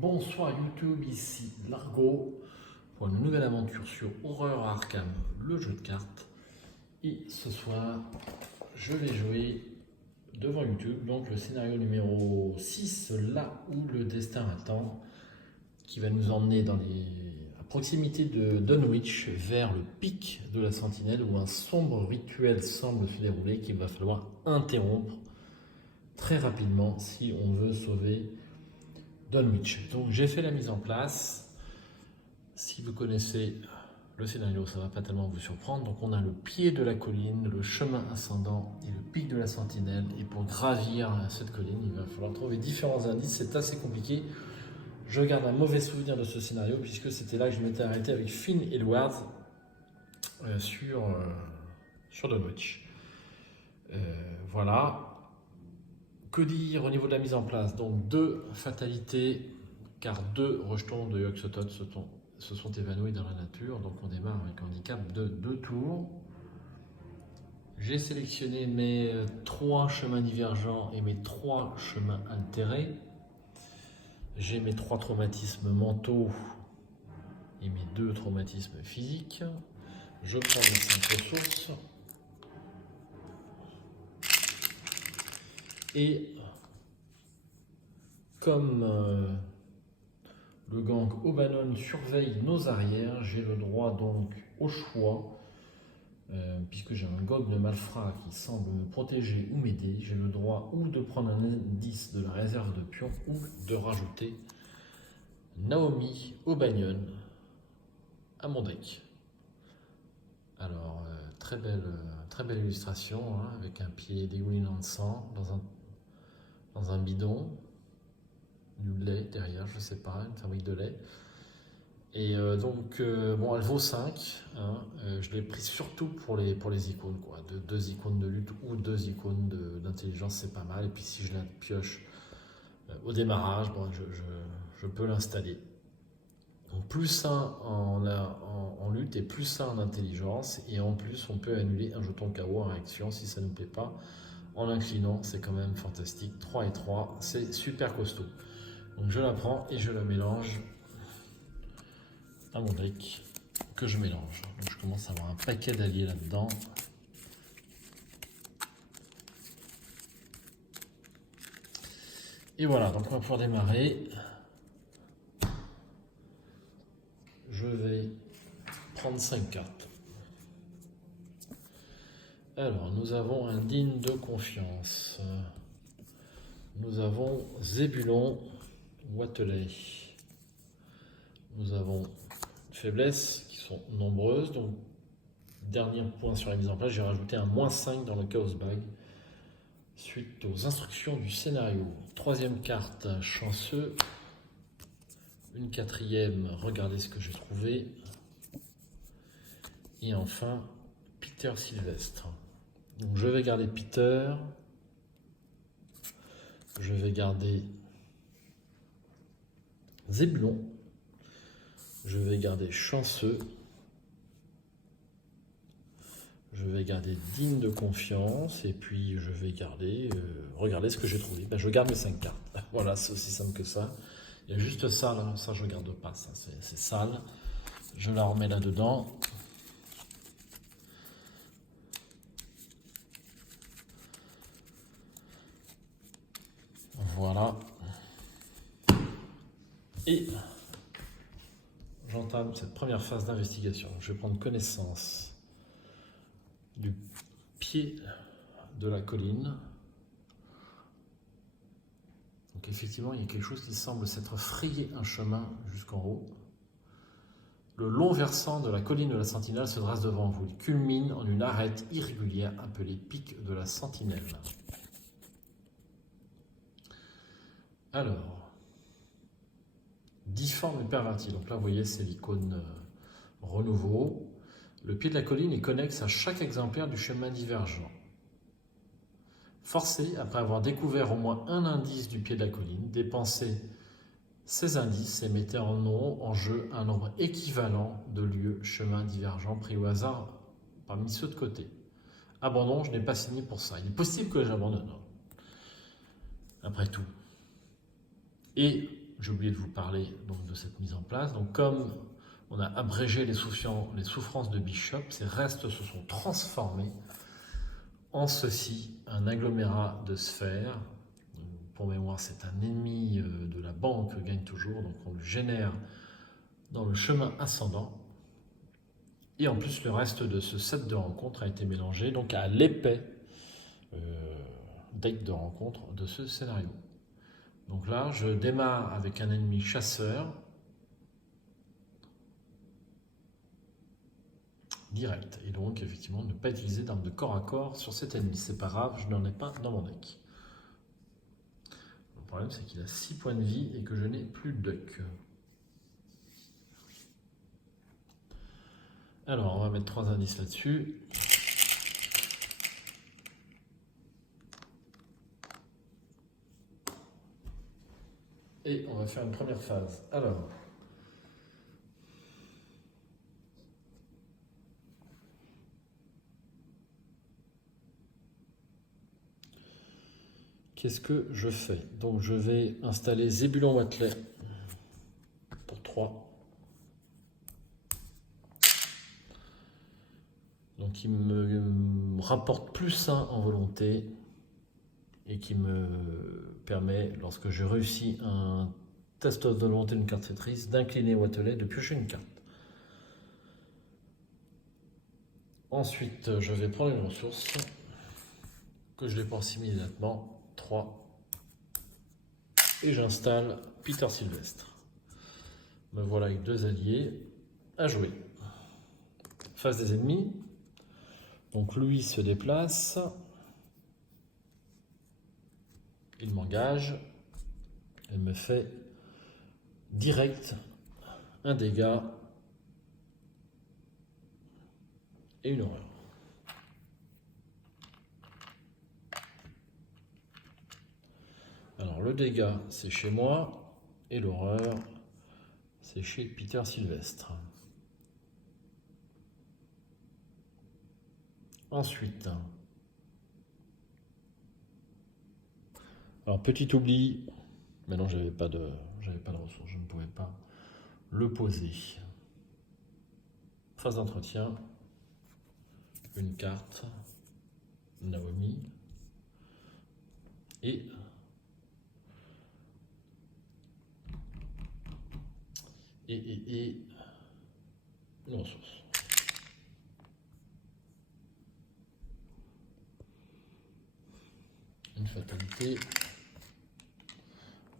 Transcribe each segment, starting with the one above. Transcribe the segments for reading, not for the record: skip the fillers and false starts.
Bonsoir YouTube, ici Largo pour une nouvelle aventure sur Horror Arkham, le jeu de cartes. Et ce soir, je vais jouer devant YouTube, donc le scénario numéro 6, là où le destin attend, qui va nous emmener à proximité de Dunwich, vers le pic de la Sentinelle, où un sombre rituel semble se dérouler qu'il va falloir interrompre très rapidement si on veut sauver Dunwich. Donc j'ai fait la mise en place. Si vous connaissez le scénario, ça ne va pas tellement vous surprendre. Donc on a le pied de la colline, le chemin ascendant et le pic de la Sentinelle. Et pour gravir cette colline, il va falloir trouver différents indices. C'est assez compliqué. Je garde un mauvais souvenir de ce scénario puisque c'était là que je m'étais arrêté avec Finn Edwards sur Dunwich. Voilà. Que dire au niveau de la mise en place? Donc 2 fatalités, car 2 rejetons de Yogg-Sothoth se sont évanouis dans la nature. Donc on démarre avec un handicap de 2 tours. J'ai sélectionné mes 3 chemins divergents et mes 3 chemins altérés. J'ai mes 3 traumatismes mentaux et mes 2 traumatismes physiques. Je prends mes 5 ressources. Et comme le gang Obanon surveille nos arrières, j'ai le droit donc au choix, puisque j'ai un gog de malfrats qui semble me protéger ou m'aider, j'ai le droit ou de prendre un indice de la réserve de pions ou de rajouter Naomi O'Banion à mon deck. Alors, très belle illustration, hein, avec un pied dégoulinant de sang dans un bidon, du lait derrière, je sais pas, une fabrique de lait. Et bon, elle vaut 5, hein, je l'ai pris surtout pour les icônes, quoi. 2 icônes de lutte ou 2 icônes d'intelligence, c'est pas mal. Et puis si je la pioche au démarrage, bon, je peux l'installer. Donc plus 1 en lutte et plus 1 en intelligence. Et en plus, on peut annuler un jeton KO en réaction si ça ne nous plaît pas. En l'inclinant, c'est quand même fantastique. 3 et 3, c'est super costaud. Donc je la prends et je la mélange à mon deck que je mélange. Donc je commence à avoir un paquet d'alliés là-dedans. Et voilà, donc on va pouvoir démarrer. Je vais prendre 5 cartes. Alors, nous avons un digne de confiance. Nous avons Zébulon Watelet. Nous avons faiblesses qui sont nombreuses. Donc, dernier point sur la mise en place, j'ai rajouté un -5 dans le Chaos Bag suite aux instructions du scénario. 3e carte, chanceux. Une 4e, regardez ce que j'ai trouvé. Et enfin, Peter Sylvestre. Donc je vais garder Peter. Je vais garder Zébulon. Je vais garder chanceux. Je vais garder digne de confiance. Et puis je vais garder, regardez ce que j'ai trouvé. Ben, je garde mes 5 cartes. Voilà, c'est aussi simple que ça. Il y a juste ça, là, ça je ne garde pas, ça c'est sale. Je la remets là-dedans. Voilà. Et j'entame cette première phase d'investigation. Je vais prendre connaissance du pied de la colline. Donc effectivement, il y a quelque chose qui semble s'être frayé un chemin jusqu'en haut. Le long versant de la colline de la Sentinelle se dresse devant vous. Il culmine en une arête irrégulière appelée pic de la Sentinelle. Alors, difforme et perverti. Donc là, vous voyez, c'est l'icône renouveau. Le pied de la colline est connexe à chaque exemplaire du chemin divergent. Forcez, après avoir découvert au moins un indice du pied de la colline, dépensez ces indices et mettez en jeu un nombre équivalent de lieux chemins divergents pris au hasard parmi ceux de côté. Abandon, je n'ai pas signé pour ça. Il est possible que j'abandonne, après tout. Et j'ai oublié de vous parler donc, de cette mise en place. Donc, comme on a abrégé les souffrances de Bishop, ces restes se sont transformés en ceci, un agglomérat de sphères. Pour mémoire, c'est un ennemi de la banque gagne toujours, donc on le génère dans le chemin ascendant. Et en plus, le reste de ce set de rencontres a été mélangé donc à l'épais deck de rencontres de ce scénario. Donc là, je démarre avec un ennemi chasseur direct. Et donc, effectivement, ne pas utiliser d'arme de corps à corps sur cet ennemi. C'est pas grave, je n'en ai pas dans mon deck. Le problème, c'est qu'il a 6 points de vie et que je n'ai plus de deck. Alors, on va mettre 3 indices là-dessus. Et on va faire une première phase. Alors, qu'est-ce que je fais? Donc, je vais installer Zébulon Watley pour 3. Donc, il me rapporte plus 1 en volonté et qui me permet, lorsque je réussis un test de volonté d'une carte traîtrise, d'incliner Watley, de piocher une carte. Ensuite, je vais prendre une ressource que je dépense immédiatement, 3. Et j'installe Peter Sylvestre. Me voilà avec 2 alliés à jouer. Face des ennemis. Donc lui se déplace. Il m'engage. Il me fait direct un dégât et une horreur. Alors le dégât c'est chez moi et l'horreur c'est chez Peter Sylvestre. Ensuite, alors petit oubli, mais non j'avais pas de ressources, je ne pouvais pas le poser. Phase d'entretien, une carte, Naomi et une ressource. Une fatalité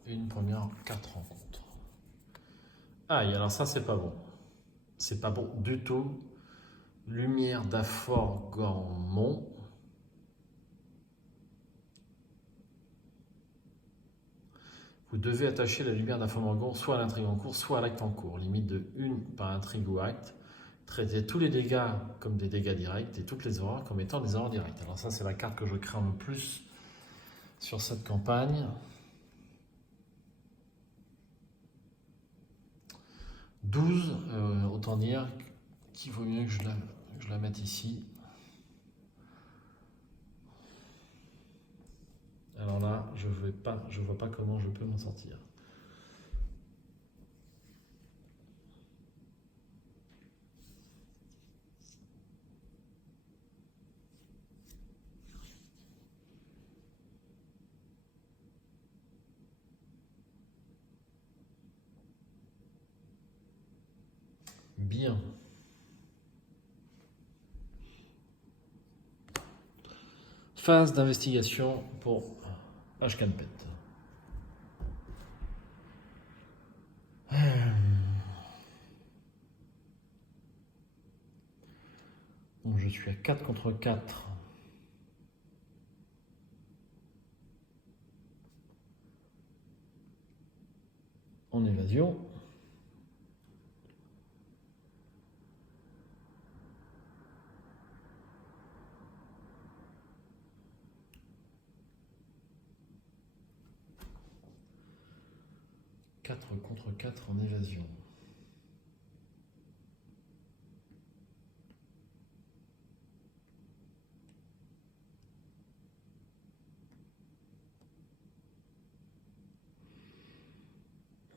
et une première carte rencontre. Aïe, alors ça c'est pas bon. C'est pas bon du tout. Lumière d'Aforgormont. Vous devez attacher la lumière d'Aforgormont soit à l'intrigue en cours, soit à l'acte en cours. Limite de 1 par intrigue ou acte. Traitez tous les dégâts comme des dégâts directs et toutes les horreurs comme étant des horreurs directes. Alors ça c'est la carte que je crains le plus sur cette campagne. 12, autant dire qu'il vaut mieux que je la mette ici. Alors là, je vois pas comment je peux m'en sortir. Bien. Phase d'investigation pour Ashkanpet. Donc je suis à 4 contre 4. En évasion. Quatre contre 4 en évasion.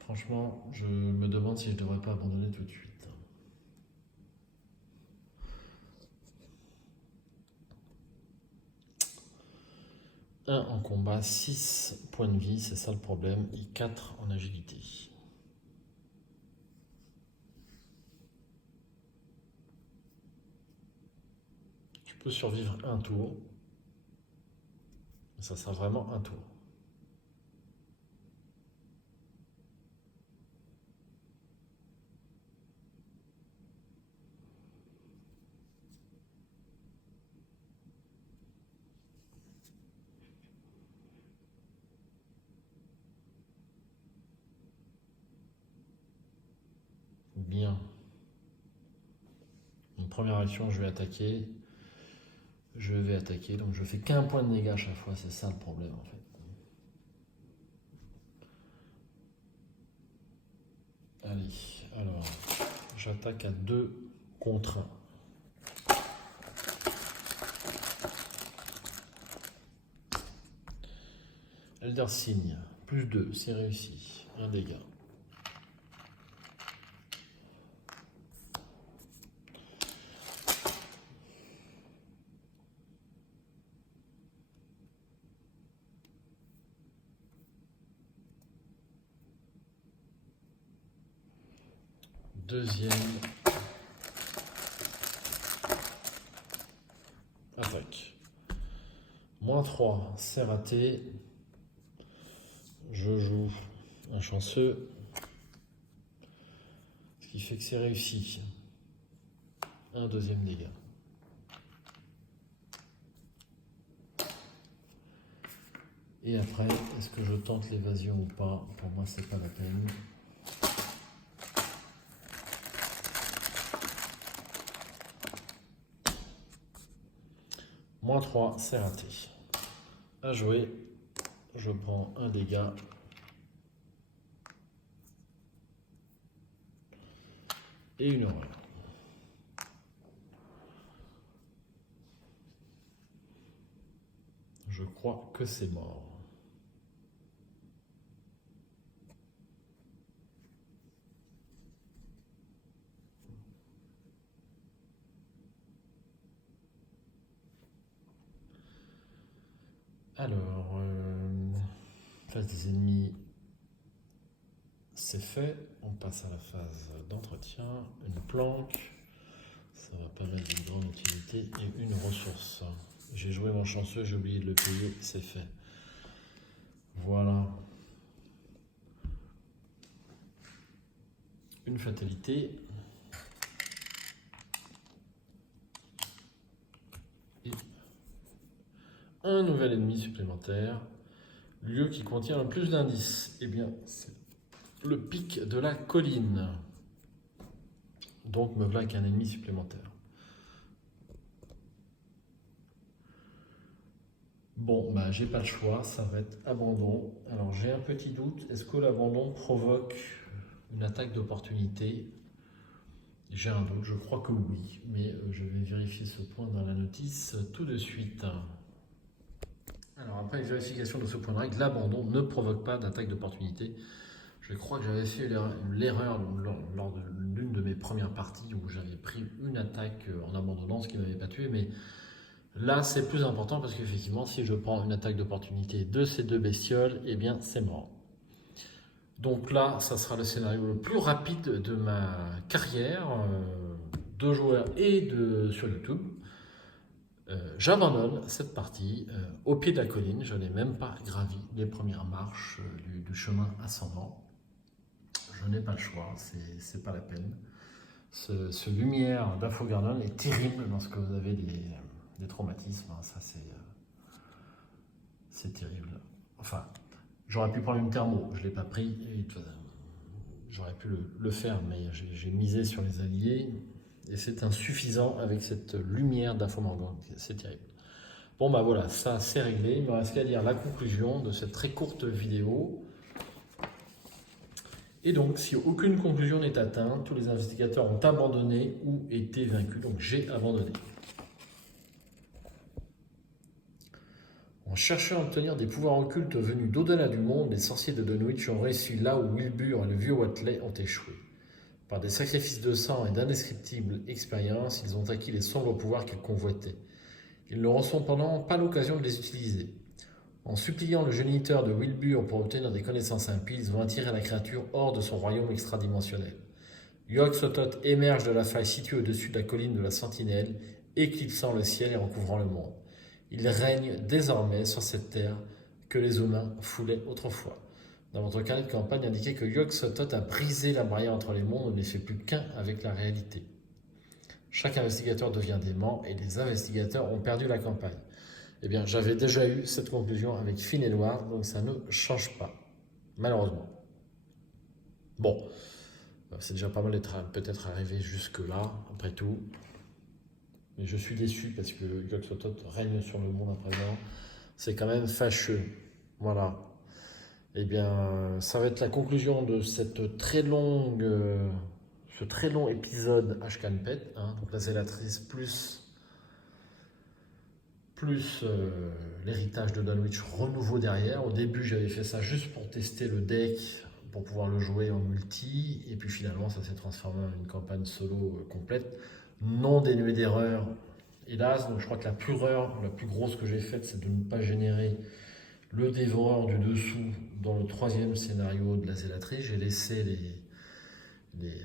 Franchement, je me demande si je ne devrais pas abandonner tout de suite. 1 en combat, 6 points de vie, c'est ça le problème, et 4 en agilité. Tu peux survivre un tour, mais ça sera vraiment un tour. Bien. Une première action, je vais attaquer. Donc je fais qu'un point de dégâts à chaque fois, c'est ça le problème en fait. Allez, alors, j'attaque à 2 contre 1. Elder Signe, plus 2, c'est réussi, un dégât. Deuxième attaque. -3, c'est raté. Je joue un chanceux. Ce qui fait que c'est réussi. Un deuxième dégât. Et après, est-ce que je tente l'évasion ou pas? Pour moi, c'est pas la peine. -3, c'est raté. À jouer, je prends un dégât. Et une horreur. Je crois que c'est mort. Alors, phase des ennemis, c'est fait. On passe à la phase d'entretien. Une planque, ça va permettre d'une grande utilité, et une ressource. J'ai joué mon chanceux, j'ai oublié de le payer, c'est fait. Voilà. Une fatalité. Et un nouvel ennemi supplémentaire. Lieu qui contient le plus d'indices. Eh bien, c'est le pic de la colline. Donc, me voilà qu'un ennemi supplémentaire. Bon, bah, j'ai pas le choix, ça va être abandon. Alors, j'ai un petit doute. Est-ce que l'abandon provoque une attaque d'opportunité? J'ai un doute, je crois que oui, mais je vais vérifier ce point dans la notice tout de suite. Alors, après une vérification de ce point de règle, l'abandon ne provoque pas d'attaque d'opportunité. Je crois que j'avais fait l'erreur lors de l'une de mes premières parties où j'avais pris une attaque en abandonnant, ce qui ne m'avait pas tué, mais là c'est plus important parce qu'effectivement si je prends une attaque d'opportunité de ces 2 bestioles, eh bien c'est mort. Donc là, ça sera le scénario le plus rapide de ma carrière de joueur et sur YouTube. J'abandonne cette partie au pied de la colline. Je n'ai même pas gravi les premières marches du chemin ascendant. Je n'ai pas le choix, c'est pas la peine. Ce lumière d'Infogarden est terrible lorsque vous avez des traumatismes. Ça, c'est terrible. Enfin, j'aurais pu prendre une thermo, je ne l'ai pas pris. J'aurais pu le faire, mais j'ai misé sur les alliés. Et c'est insuffisant avec cette lumière d'Infogarden. C'est terrible. Bon, bah voilà, ça c'est réglé. Il me reste qu'à lire la conclusion de cette très courte vidéo. Et donc, si aucune conclusion n'est atteinte, tous les investigateurs ont abandonné ou été vaincus. Donc, j'ai abandonné. Bon, cherchant à obtenir des pouvoirs occultes venus d'au-delà du monde, les sorciers de Dunwich ont réussi là où Wilbur et le vieux Watley ont échoué. Par des sacrifices de sang et d'indescriptibles expériences, ils ont acquis les sombres pouvoirs qu'ils convoitaient. Ils n'auront cependant pas l'occasion de les utiliser. En suppliant le géniteur de Wilbur pour obtenir des connaissances impies, ils vont attirer la créature hors de son royaume extradimensionnel. Yog-Sothoth émerge de la faille située au-dessus de la colline de la Sentinelle, éclipsant le ciel et recouvrant le monde. Il règne désormais sur cette terre que les humains foulaient autrefois. Dans votre carnet de campagne, indiquez que Yog-Sothoth a brisé la barrière entre les mondes et ne fait plus qu'un avec la réalité. Chaque investigateur devient dément et les investigateurs ont perdu la campagne. Eh bien, j'avais déjà eu cette conclusion avec Finn Edward, donc ça ne change pas, malheureusement. Bon, c'est déjà pas mal d'être peut-être arrivé jusque-là, après tout. Mais je suis déçu parce que Yog-Sothoth règne sur le monde à présent. C'est quand même fâcheux. Voilà. Eh bien, ça va être la conclusion de cette très longue, ce très long épisode Ashkanpet. Donc la zélatrice plus l'héritage de Dunwich renouveau derrière. Au début, j'avais fait ça juste pour tester le deck, pour pouvoir le jouer en multi. Et puis finalement, ça s'est transformé en une campagne solo complète, non dénuée d'erreurs. Hélas, donc je crois que la plus grosse que j'ai faite, c'est de ne pas générer le dévoreur du dessous dans le troisième scénario de la zélatrice. J'ai laissé les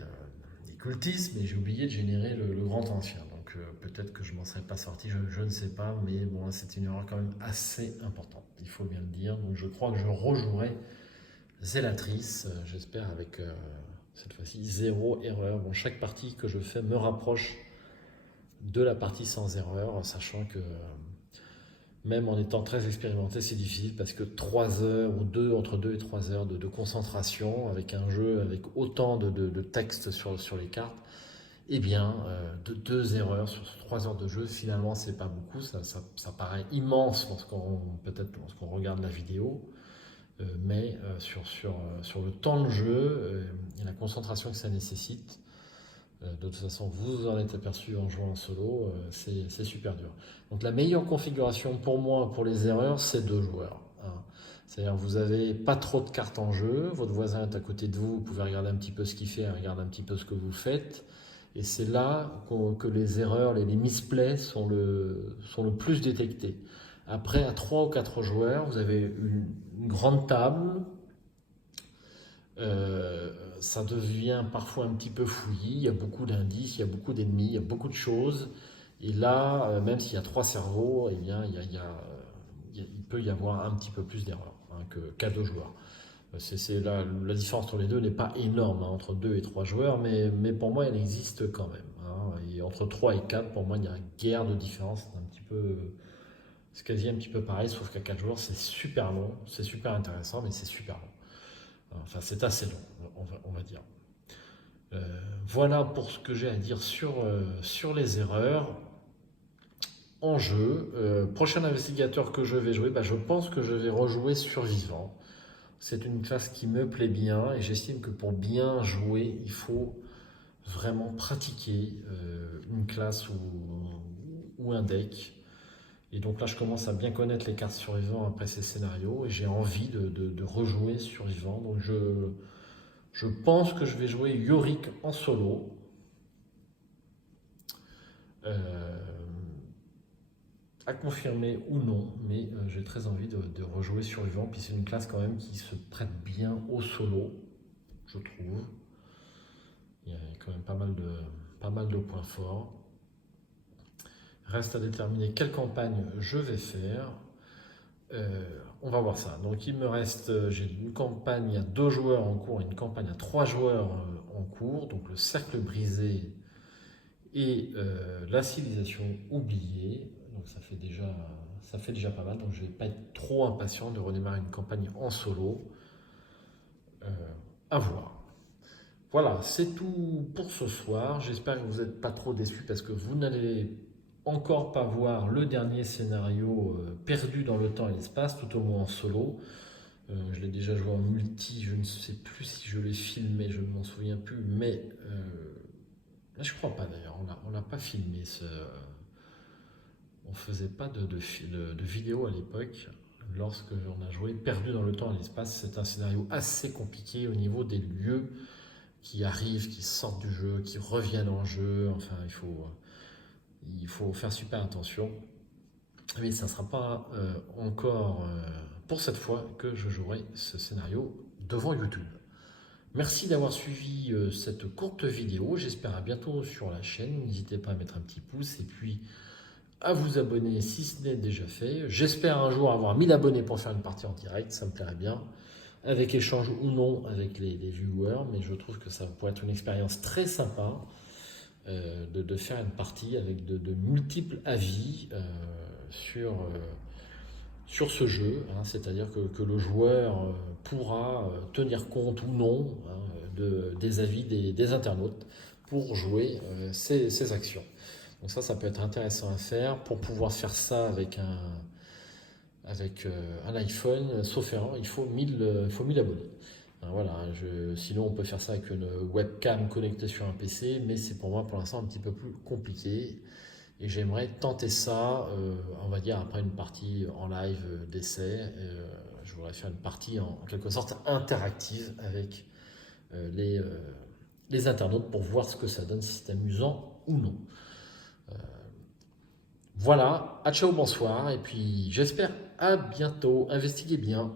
cultistes, mais j'ai oublié de générer le grand ancien. Donc peut-être que je m'en serais pas sorti, je ne sais pas, mais bon, c'est une erreur quand même assez importante, il faut bien le dire. Donc je crois que je rejouerai zélatrice, j'espère avec cette fois-ci 0 erreur. Bon, chaque partie que je fais me rapproche de la partie sans erreur, sachant que même en étant très expérimenté, c'est difficile parce que 3 heures ou entre 2 et 3 heures de concentration avec un jeu avec autant de texte sur les cartes, eh bien, 2 erreurs sur 3 heures de jeu, finalement, c'est pas beaucoup. Ça paraît immense lorsqu'on regarde la vidéo, mais sur le temps de jeu et la concentration que ça nécessite, de toute façon, vous en êtes aperçu en jouant en solo, c'est super dur. Donc la meilleure configuration pour moi, pour les erreurs, c'est 2 joueurs. C'est-à-dire vous n'avez pas trop de cartes en jeu, votre voisin est à côté de vous, vous pouvez regarder un petit peu ce qu'il fait, regarder un petit peu ce que vous faites. Et c'est là que les erreurs, les misplays sont le plus détectés. Après, à 3 ou 4 joueurs, vous avez une grande table. Ça devient parfois un petit peu fouillis, il y a beaucoup d'indices, il y a beaucoup d'ennemis, il y a beaucoup de choses. Et là, même s'il y a 3 cerveaux, eh bien, il peut y avoir un petit peu plus d'erreurs qu'à 2 joueurs. La différence entre les deux n'est pas énorme, entre 2 et 3 joueurs, mais pour moi, elle existe quand même. Et entre 3 et 4, pour moi, il y a guère de différence. C'est quasi un petit peu pareil, sauf qu'à 4 joueurs, c'est super long, c'est super intéressant, mais c'est super long. Enfin, c'est assez long, on va dire. Voilà pour ce que j'ai à dire sur les erreurs en jeu. Prochain investigateur que je vais jouer, je pense que je vais rejouer Survivant. C'est une classe qui me plaît bien et j'estime que pour bien jouer, il faut vraiment pratiquer une classe ou un deck. Et donc là, je commence à bien connaître les cartes Survivants après ces scénarios et j'ai envie de rejouer Survivant. Donc je pense que je vais jouer Yorick en solo. À confirmer ou non, mais j'ai très envie de rejouer Survivant. Puis c'est une classe quand même qui se prête bien au solo, je trouve. Il y a quand même pas mal de points forts. Reste à déterminer quelle campagne je vais faire. On va voir ça. Donc il me reste, j'ai une campagne à 2 joueurs en cours et une campagne à 3 joueurs en cours. Donc le cercle brisé et la civilisation oubliée. Donc ça fait déjà pas mal. Donc je ne vais pas être trop impatient de redémarrer une campagne en solo. À voir. Voilà, c'est tout pour ce soir. J'espère que vous n'êtes pas trop déçus parce que vous n'allez encore pas voir le dernier scénario perdu dans le temps et l'espace, tout au moins en solo. Je l'ai déjà joué en multi, je ne sais plus si je l'ai filmé, je ne m'en souviens plus, mais je crois pas d'ailleurs, on l'a pas filmé. On faisait pas de vidéo à l'époque. lorsque on a joué Perdu dans le temps et l'espace. C'est un scénario assez compliqué au niveau des lieux qui arrivent, qui sortent du jeu, qui reviennent en jeu. Enfin, il faut faire super attention. Mais ça ne sera pas encore pour cette fois que je jouerai ce scénario devant YouTube. Merci d'avoir suivi cette courte vidéo. J'espère à bientôt sur la chaîne. N'hésitez pas à mettre un petit pouce et puis à vous abonner si ce n'est déjà fait. J'espère un jour avoir 1000 abonnés pour faire une partie en direct. Ça me plairait bien. Avec échange ou non avec les viewers. Mais je trouve que ça pourrait être une expérience très sympa de faire une partie avec de multiples avis sur ce jeu, hein, c'est-à-dire que le joueur pourra tenir compte ou non des avis des internautes pour jouer ces actions. Donc ça peut être intéressant à faire. Pour pouvoir faire ça avec un iPhone, sauf erreur, il faut 1000 abonnés. Hein, voilà, sinon on peut faire ça avec une webcam connectée sur un PC, mais c'est pour moi pour l'instant un petit peu plus compliqué. Et j'aimerais tenter ça, on va dire, après une partie en live d'essai. Je voudrais faire une partie en quelque sorte interactive avec les internautes pour voir ce que ça donne, si c'est amusant ou non. Voilà, à ciao, bonsoir, et puis j'espère à bientôt. Investiguez bien.